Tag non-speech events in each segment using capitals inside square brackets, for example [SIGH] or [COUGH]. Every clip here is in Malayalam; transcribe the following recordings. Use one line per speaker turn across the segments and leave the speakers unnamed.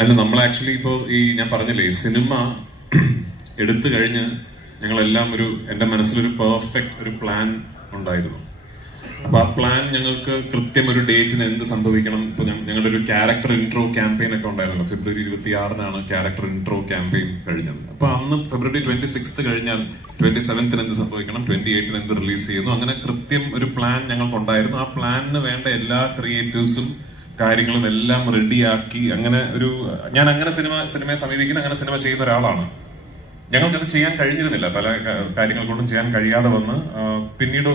അല്ല നമ്മൾ ആക്ച്വലി ഇപ്പോൾ ഈ ഞാൻ പറഞ്ഞില്ലേ സിനിമ എടുത്തു കഴിഞ്ഞ് ഞങ്ങളെല്ലാം ഒരു എന്റെ മനസ്സിലൊരു പെർഫെക്റ്റ് ഒരു പ്ലാൻ ഉണ്ടായിരുന്നു. അപ്പൊ ആ പ്ലാൻ ഞങ്ങൾക്ക് കൃത്യം ഒരു ഡേറ്റിന് എന്ത് സംഭവിക്കണം? ഇപ്പൊ ഞങ്ങളുടെ ഒരു ക്യാരക്ടർ ഇൻട്രോ ക്യാമ്പയിൻ ഒക്കെ ഉണ്ടായിരുന്നല്ലോ. ഫെബ്രുവരി ഇരുപത്തി ആറിനാണ് ക്യാരക്ടർ ഇൻട്രോ ക്യാമ്പയിൻ കഴിഞ്ഞത്. അപ്പൊ അന്ന് ഫെബ്രുവരി ട്വന്റി സിക്സ് കഴിഞ്ഞാൽ ട്വന്റി സെവൻത്തിന് എന്ത് സംഭവിക്കണം? ട്വന്റി എയ്റ്റിന് എന്ത് റിലീസ് ചെയ്യുന്നു? അങ്ങനെ കൃത്യം ഒരു പ്ലാൻ ഞങ്ങൾക്ക് ഉണ്ടായിരുന്നു ആ പ്ലാനിന് വേണ്ട എല്ലാ ക്രിയേറ്റീവ്സും കാര്യങ്ങളും എല്ലാം റെഡിയാക്കി അങ്ങനെ ഒരു ഞാൻ അങ്ങനെ സിനിമ സിനിമയെ സമീപിക്കുന്ന അങ്ങനെ സിനിമ ചെയ്യുന്ന ഒരാളാണ്. ഞങ്ങൾക്കത് ചെയ്യാൻ കഴിഞ്ഞിരുന്നില്ല. പല കാര്യങ്ങൾ കൊണ്ടും ചെയ്യാൻ കഴിയാതെ വന്ന് പിന്നീട്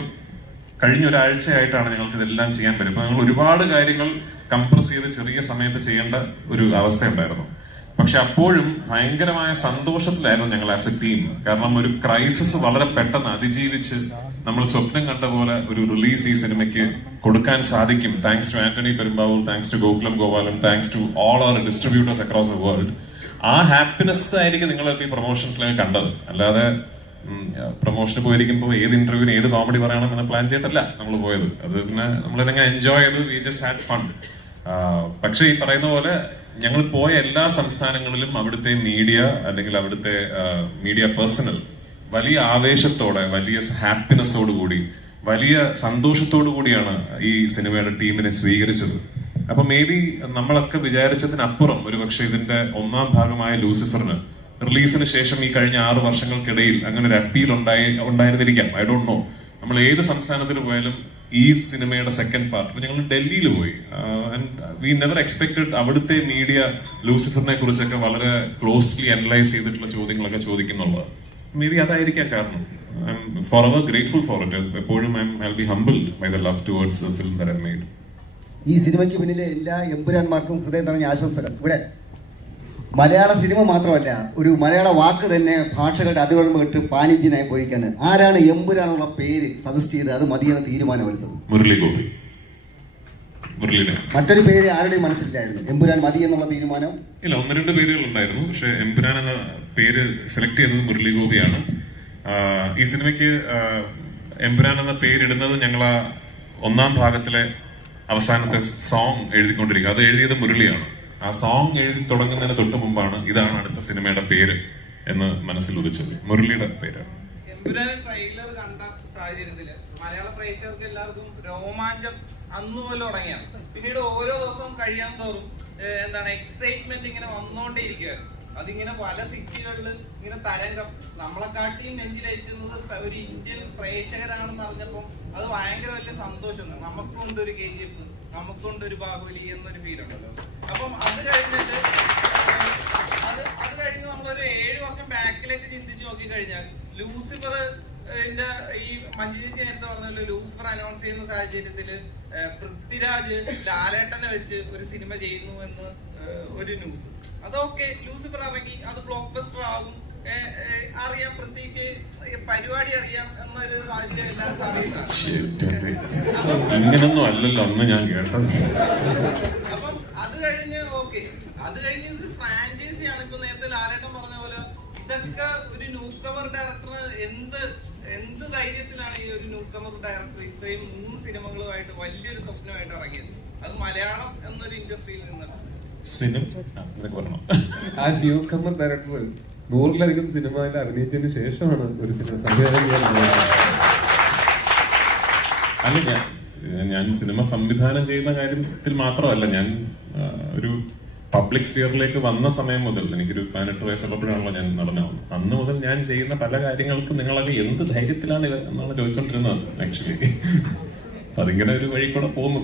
കഴിഞ്ഞ ഒരാഴ്ചയായിട്ടാണ് ഞങ്ങൾക്ക് ഇതെല്ലാം ചെയ്യാൻ പറ്റും ഞങ്ങൾ ഒരുപാട് കാര്യങ്ങൾ കംപ്രസ് ചെയ്ത് ചെറിയ സമയത്ത് ചെയ്യേണ്ട ഒരു അവസ്ഥയുണ്ടായിരുന്നു. പക്ഷെ അപ്പോഴും ഭയങ്കരമായ സന്തോഷത്തിലായിരുന്നു ഞങ്ങൾ ആസ് എ ടീം കാരണം ഒരു ക്രൈസിസ് വളരെ പെട്ടെന്ന് അതിജീവിച്ച് നമ്മൾ സ്വപ്നം കണ്ട പോലെ ഒരു റിലീസ് ഈ സിനിമയ്ക്ക് കൊടുക്കാൻ സാധിക്കും. Thanks to Antony Perumbavoor thanks to Gokulam Gopalan thanks to all our distributors across the world ആ ഹാപ്പിനെസ് ആയിരിക്കും നിങ്ങൾ ഈ പ്രൊമോഷൻസിലൊക്കെ കണ്ടത്. അല്ലാതെ പ്രൊമോഷന് പോയിരിക്കുമ്പോൾ ഏത് ഇന്റർവ്യൂവിന് ഏത് കോമഡി പറയണം എന്ന് പ്ലാൻ ചെയ്തിട്ടല്ല നമ്മൾ പോയത്. അത് പിന്നെ നമ്മളെങ്ങനെ എൻജോയ് ചെയ്ത്. വി ജസ്റ്റ് ഹാഡ് ഫൺ പക്ഷെ ഈ പറയുന്ന പോലെ ഞങ്ങൾ പോയ എല്ലാ സംസ്ഥാനങ്ങളിലും അവിടുത്തെ മീഡിയ അല്ലെങ്കിൽ അവിടുത്തെ മീഡിയ പേഴ്സണൽ വലിയ ആവേശത്തോടെ വലിയ ഹാപ്പിനെസ്സോടു കൂടി വലിയ സന്തോഷത്തോടു കൂടിയാണ് ഈ സിനിമയുടെ ടീമിനെ സ്വീകരിച്ചത്. അപ്പൊ മേ ബി നമ്മളൊക്കെ വിചാരിച്ചതിനപ്പുറം ഒരു പക്ഷെ ഇതിന്റെ ഒന്നാം ഭാഗമായ ലൂസിഫറിന് റിലീസിന് ശേഷം ഈ കഴിഞ്ഞ ആറ് വർഷങ്ങൾക്കിടയിൽ അങ്ങനെ ഒരു അപ്പീൽ ഉണ്ടായി ഉണ്ടായിരുന്നിരിക്കാം. ഐ ഡോണ്ട് നോ നമ്മൾ ഏത് സംസ്ഥാനത്തിൽ പോയാലും ഈ സിനിമയുടെ സെക്കൻഡ് പാർട്ട് ഞങ്ങൾ ഡൽഹിയിൽ പോയി. വി നെവർ എക്സ്പെക്ടഡ് അവിടുത്തെ മീഡിയ ലൂസിഫറിനെ കുറിച്ചൊക്കെ വളരെ ക്ലോസ്ലി അനലൈസ് ചെയ്തിട്ടുള്ള ചോദ്യങ്ങളൊക്കെ ചോദിക്കുന്നുള്ളത്. മേ ബി അതായിരിക്കാം കാരണം. I am forever grateful for it എപ്പോഴും I I be humbled by the love towards film their made
ഈ സിനിമയ്ക്ക് പിന്നിലെ എല്ലാ എമ്പുരാന്മാർക്കും ഹൃദയം നിറഞ്ഞ ആശംസകൾ. ഇവിടെ മലയാള സിനിമ മാത്രമല്ല ഒരു മലയാള വാക്ക് തന്നെ ഭാഷകളുടെ അതിർവഴമ്പ് ഇട്ട് പാണിജ്യനായി പോയിക്കാണ് ആരാണ് എമ്പുരാനുള്ള പേര് സജസ്റ്റ് ചെയ്ത് അത് മതിയെന്ന തീരുമാനമെടുത്തത്?
മുരളിഗോപി.
മറ്റൊരു പേര് ആരുടെയും മനസ്സിലായിരുന്നു എമ്പുരാൻ മതി എന്നുള്ള തീരുമാനം?
ഇല്ല ഒന്ന് രണ്ട് പേരുകൾ ഉണ്ടായിരുന്നു. പക്ഷെ എമ്പുരാൻ എന്ന പേര് സെലക്ട് ചെയ്തത് മുരളി ഗോപിയാണ് ഈ സിനിമയ്ക്ക് എമ്പുരാൻ എന്ന പേരിടുന്നത് ഞങ്ങൾ ഒന്നാം ഭാഗത്തിലെ അവസാനത്തെ സോങ് എഴുതിക്കൊണ്ടിരിക്കുക. അത് എഴുതിയത് മുരളിയാണ്. ആ സോങ് എഴുതി തുടങ്ങുന്നതിന് തൊട്ട് മുമ്പാണ് ഇതാണ് അടുത്ത സിനിമയുടെ പേര് എന്ന് മനസ്സിൽ ഉദിച്ചത്. മുരളിയുടെ പേരാണ്
മലയാള രോമാഞ്ചം പിന്നീട് ഓരോ ദിവസവും കഴിയാൻ തോറും എന്താണ് എക്സൈറ്റ്മെന്റ് ഇങ്ങനെ വന്നുകൊണ്ടേയിരിക്കുകയായിരുന്നു അതിങ്ങനെ പല സിറ്റികളിൽ ഇങ്ങനെ തരംഗം നമ്മളെക്കാട്ടിയും നെഞ്ചിലേറ്റുന്നത് ഒരു ഇന്ത്യൻ പ്രേക്ഷകരാണെന്ന് അറിഞ്ഞപ്പോൾ അത് ഭയങ്കര വലിയ സന്തോഷം നമുക്കുണ്ട് ഒരു കെ ജി എഫ് ഒരു ബാഹുബലി എന്നൊരു ഫീൽ ഉണ്ടല്ലോ. അപ്പം അത് കഴിഞ്ഞിട്ട് അത് അത് കഴിഞ്ഞ് നമ്മളൊരു ഏഴ് വർഷം ബാക്കിലേക്ക് ചിന്തിച്ച് നോക്കി കഴിഞ്ഞാൽ ലൂസിഫർ എന്റെ ഈ മഞ്ജു ചേച്ചി നേരത്തെ പറഞ്ഞല്ലോ ലൂസിഫർ അനൗൺസ് ചെയ്യുന്ന സാഹചര്യത്തിൽ പൃഥ്വിരാജ് ലാലേട്ടനെ വെച്ച് ഒരു സിനിമ ചെയ്യുന്നു എന്ന് ഒരു ന്യൂസ് അതൊക്കെ ലൂസിഫർ ഇറങ്ങി അത് ബ്ലോക്ക് ബസ്റ്റർ ആകും അറിയാം പൃഥ്വിക്ക് പരിപാടി അറിയാം എന്നൊരു സാഹചര്യം എല്ലാവർക്കും അറിയുന്നതാണ്
ഇങ്ങനൊന്നും അല്ലല്ലോ അന്ന് ഞാൻ കേട്ടത്.
അപ്പം അത് കഴിഞ്ഞ് ഓക്കെ. അത് കഴിഞ്ഞ് ഒരു ഫ്രാഞ്ചൈസിയാണ് ഇപ്പൊ നേരത്തെ ലാലേട്ടൻ പറഞ്ഞ പോലെ ഇതൊക്കെ ഒരു ന്യൂക്കമർ ഡയറക്ടർ എന്ത് എന്ത് ധൈര്യത്തിലാണ് ഈ ഒരു ന്യൂക്കമർ ഡയറക്ടർ ഇത്രയും മൂന്ന് സിനിമകളുമായിട്ട് വലിയൊരു സ്വപ്നമായിട്ട് ഇറങ്ങിയത്? അത് മലയാളം എന്നൊരു ഇൻഡസ്ട്രിയിൽ നിന്നാണ്.
സിനിമ ആ, നിനക്ക് പറയണം.
ആ ന്യൂ കമ്മർ ഡയറക്ടർ നൂറിലധികം സിനിമയിൽ അഭിനയിച്ചതിന് ശേഷമാണ് ഒരു സിനിമ സംവിധാനം.
അല്ല ഞാൻ ഞാൻ സിനിമ സംവിധാനം ചെയ്യുന്ന കാര്യത്തിൽ മാത്രമല്ല ഞാൻ ഒരു പബ്ലിക് സ്ഫിയറിലേക്ക് വന്ന സമയം മുതൽ എനിക്കൊരു പതിനെട്ട് വയസ്സുള്ളപ്പോഴാണല്ലോ ഞാൻ നടനാവുന്നത് അന്ന് മുതൽ ഞാൻ ചെയ്യുന്ന പല കാര്യങ്ങൾക്കും നിങ്ങളൊക്കെ എന്ത് ധൈര്യത്തിലാണ് ഇത് എന്നാണ് ചോദിച്ചോണ്ടിരുന്നത് ആക്ച്വലി [LAUGHS] അതിങ്ങനെ ഒരു വഴി കൂടെ പോകുന്നു